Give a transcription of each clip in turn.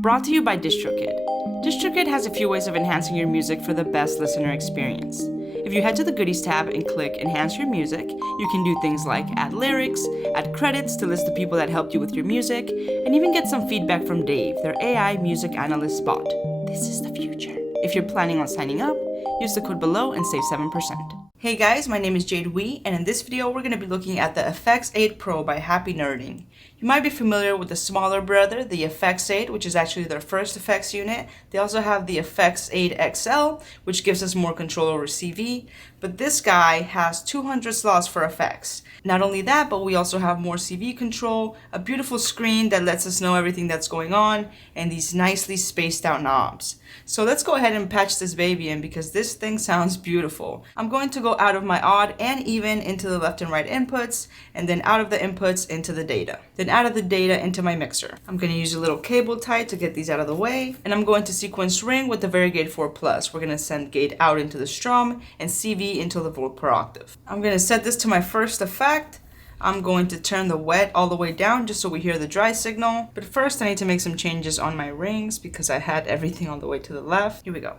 Brought to you by DistroKid. DistroKid has a few ways of enhancing your music for the best listener experience. If you head to the Goodies tab and click Enhance Your Music, you can do things like add lyrics, add credits to list the people that helped you with your music, and even get some feedback from Dave, their AI music analyst bot. This is the future. If you're planning on signing up, use the code below and save 7%. Hey guys, my name is Jade, and in this video we're going to be looking at the FX8 Pro by Happy Nerding. You might be familiar with the smaller brother, the FX8, which is actually their first effects unit. They also have the FX8 XL, which gives us more control over CV, but this guy has 200 slots for effects. Not only that, but we also have more CV control, a beautiful screen that lets us know everything that's going on, and these nicely spaced out knobs. So let's go ahead and patch this baby in because this thing sounds beautiful. I'm going to go out of my odd and even into the left and right inputs, and then out of the inputs into the data. Then out of the data into my mixer. I'm going to use a little cable tie to get these out of the way, and I'm going to sequence ring with the Varigate 4 Plus. We're going to send gate out into the strum and CV into the volt per octave. I'm going to set this to my first effect. I'm going to turn the wet all the way down just so we hear the dry signal. But first I need to make some changes on my rings because I had everything all the way to the left. Here we go.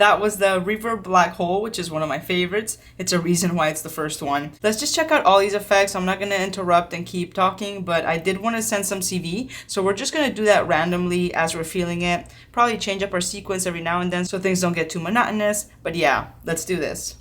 That was the Reverb Black Hole, which is one of my favorites. It's a reason why it's the first one. Let's just check out all these effects. I'm not going to interrupt and keep talking, but I did want to send some CV. So we're just going to do that randomly as we're feeling it. Probably change up our sequence every now and then so things don't get too monotonous. But yeah, let's do this.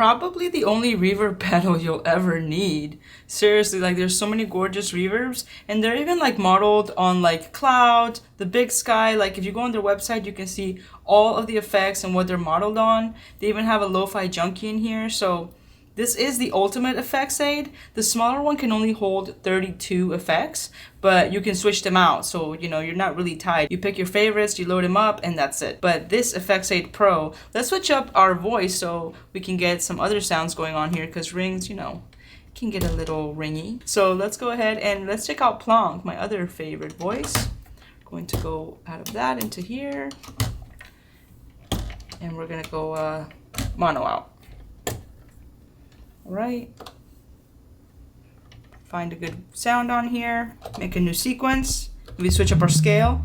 probably the only reverb pedal you'll ever need. Seriously, like there's so many gorgeous reverbs, and they're even like modeled on like cloud, the big sky. Like if you go on their website, you can see all of the effects and what they're modeled on. They even have a lo-fi junkie in here, so this is the ultimate effects aid. The smaller one can only hold 32 effects, but you can switch them out. So, you know, you're not really tied. You pick your favorites, you load them up, and that's it. But this effects aid Pro, let's switch up our voice so we can get some other sounds going on here, because rings, you know, can get a little ringy. So let's go ahead and let's check out Plonk, my other favorite voice. Going to go out of that into here. And we're gonna go mono out. Right, find a good sound on here, make a new sequence, maybe switch up our scale.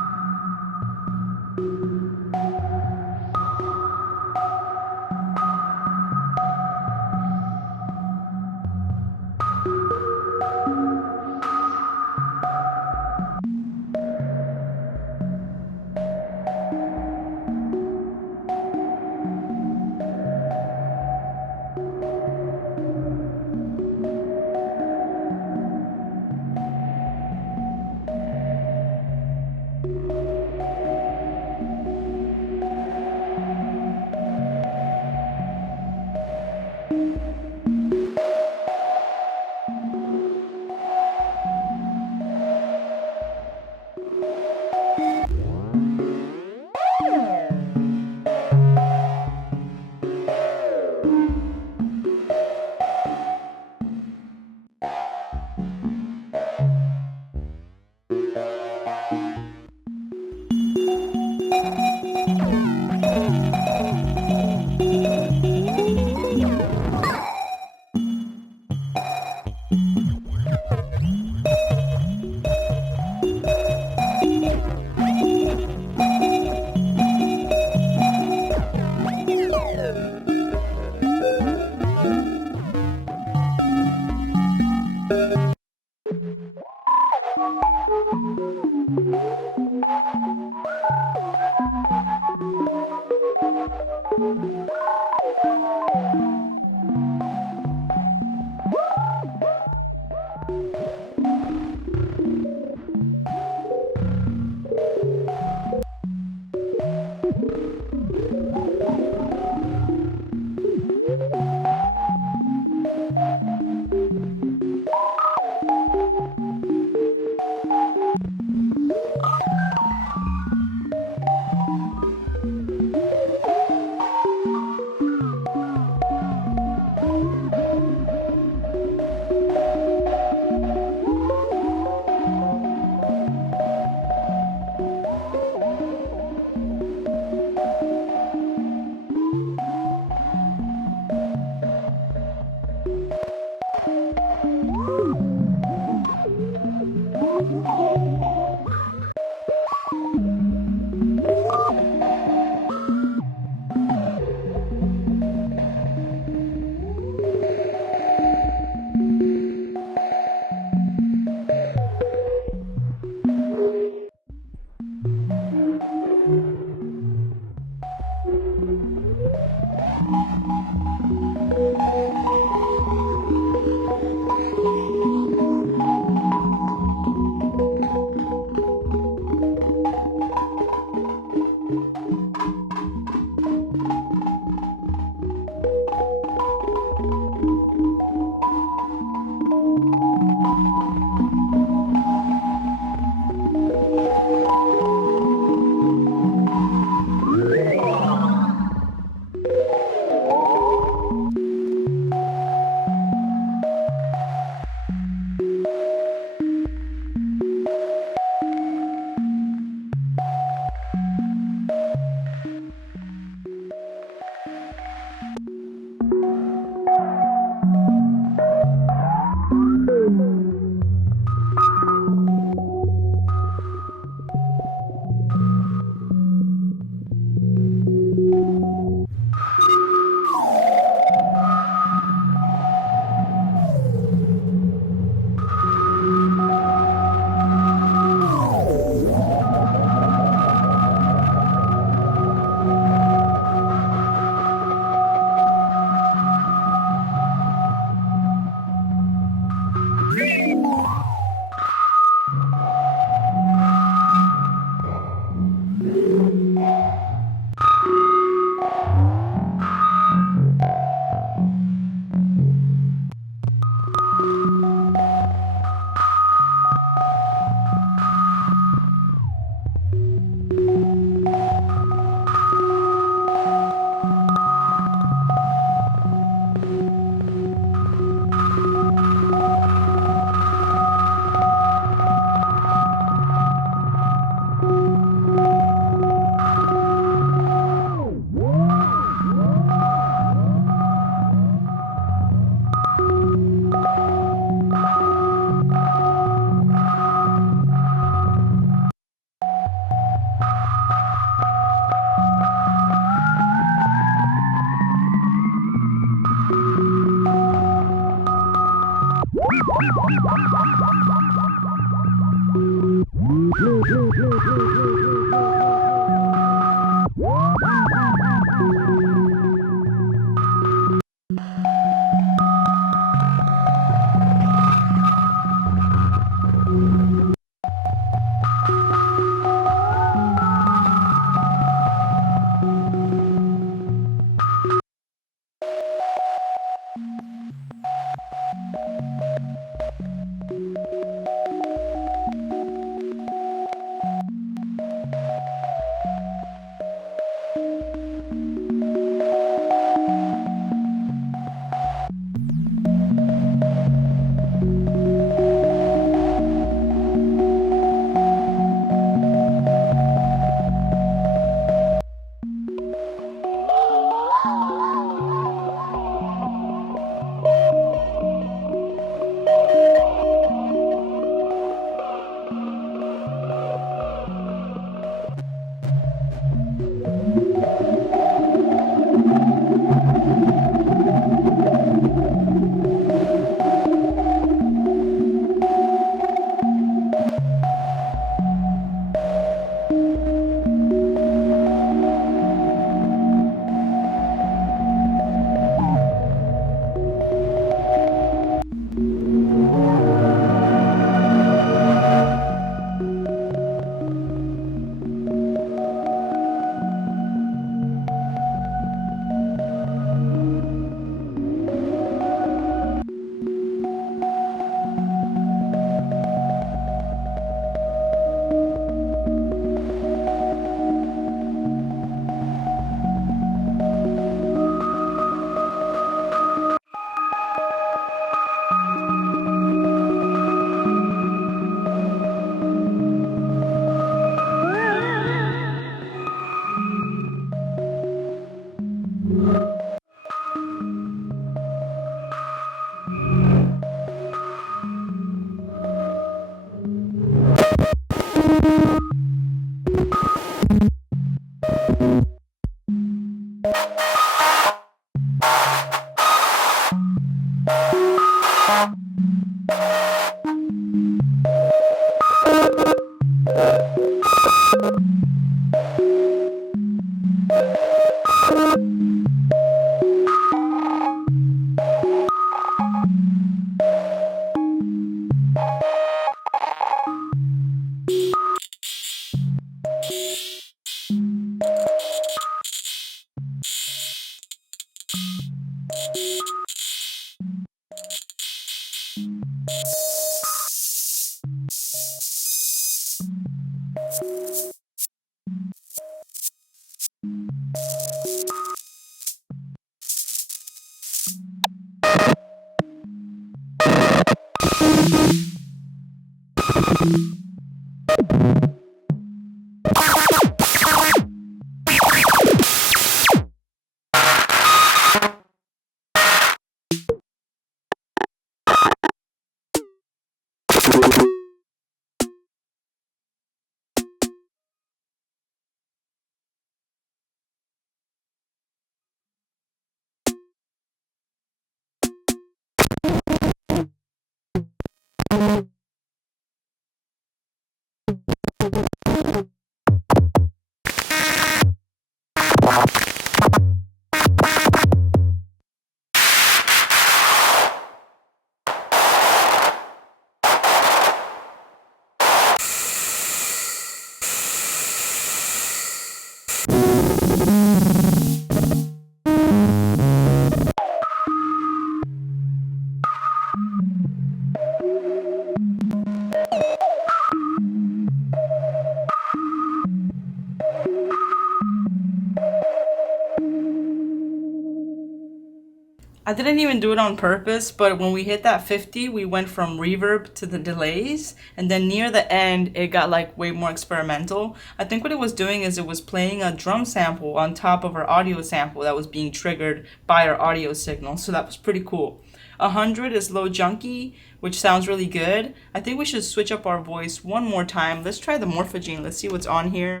I didn't even do it on purpose, but when we hit that 50, we went from reverb to the delays, and then near the end, it got like way more experimental. I think what it was doing is it was playing a drum sample on top of our audio sample that was being triggered by our audio signal, so that was pretty cool. 100 is low junky, which sounds really good. I think we should switch up our voice one more time. Let's try the morphogene. Let's see what's on here.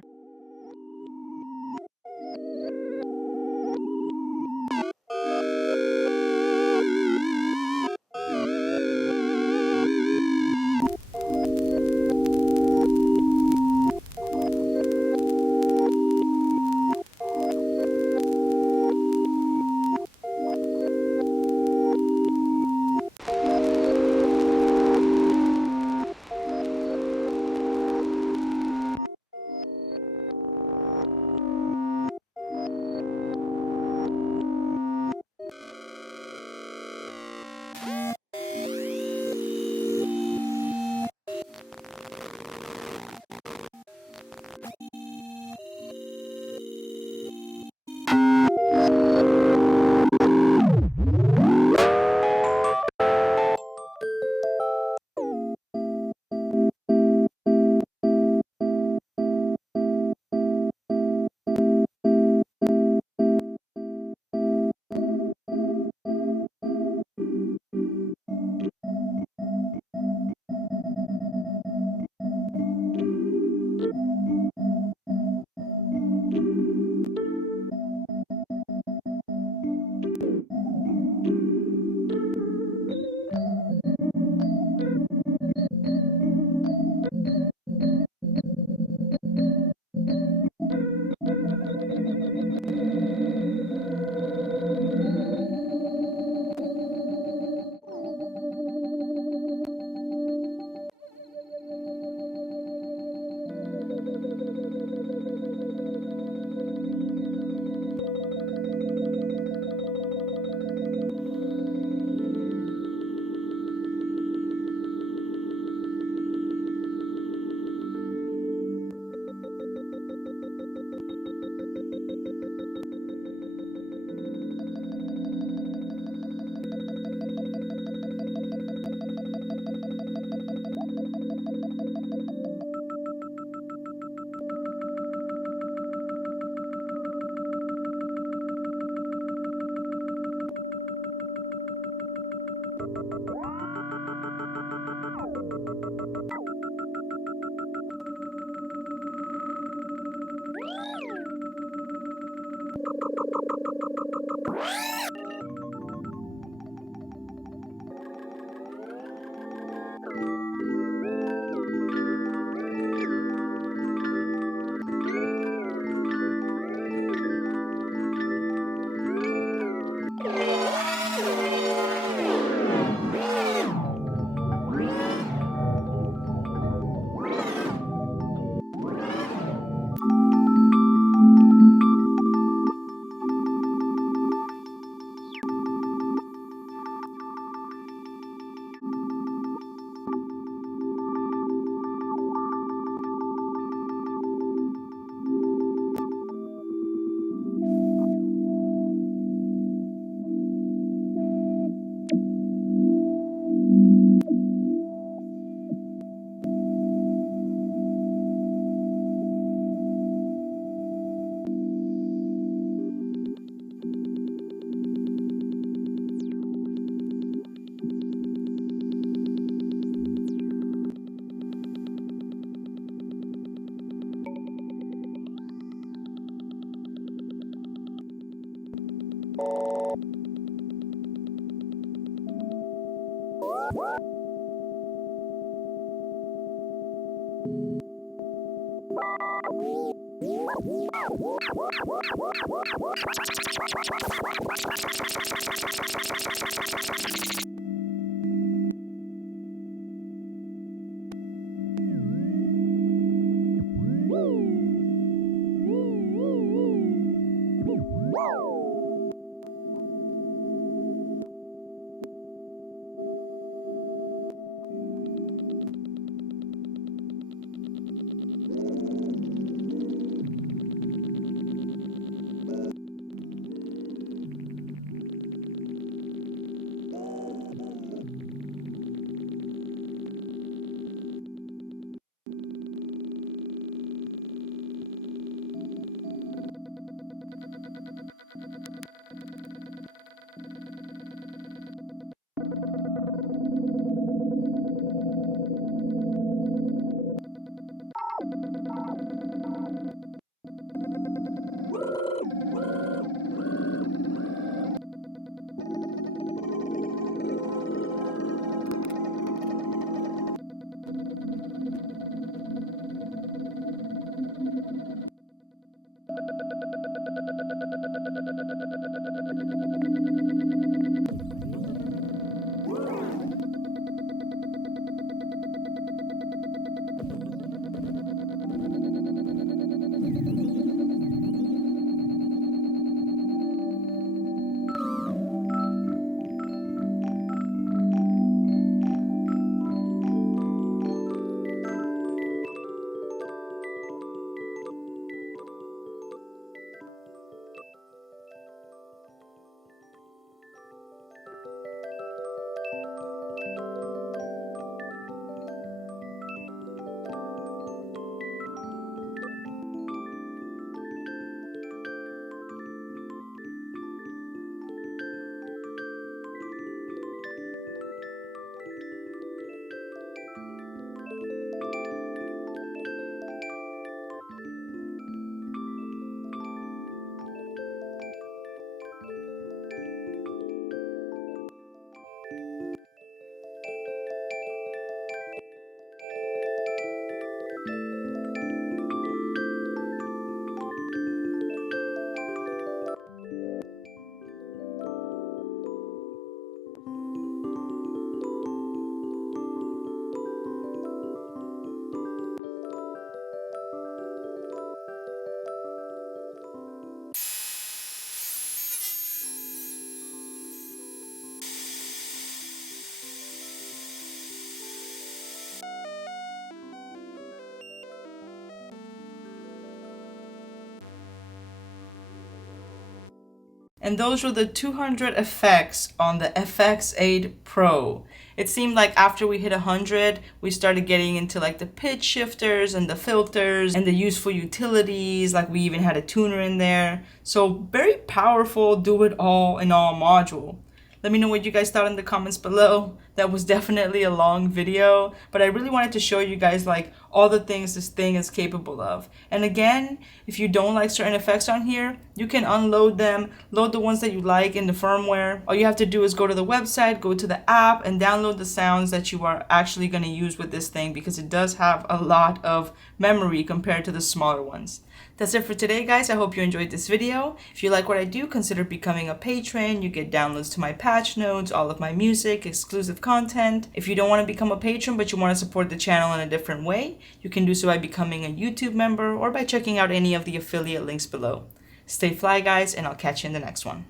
And those were the 200 effects on the FX8 Pro. It seemed like after we hit 100, we started getting into like the pitch shifters and the filters and the useful utilities. Like we even had a tuner in there. So very powerful, do it all in all module. Let me know what you guys thought in the comments below. That was definitely a long video, but I really wanted to show you guys like all the things this thing is capable of. And again, if you don't like certain effects on here, you can unload them, load the ones that you like in the firmware. All you have to do is go to the website, go to the app, and download the sounds that you are actually going to use with this thing, because it does have a lot of memory compared to the smaller ones. That's it for today, guys. I hope you enjoyed this video. If you like what I do, consider becoming a patron. You get downloads to my patch notes, all of my music, exclusive content. If you don't want to become a patron but you want to support the channel in a different way, you can do so by becoming a YouTube member or by checking out any of the affiliate links below. Stay fly, guys, and I'll catch you in the next one.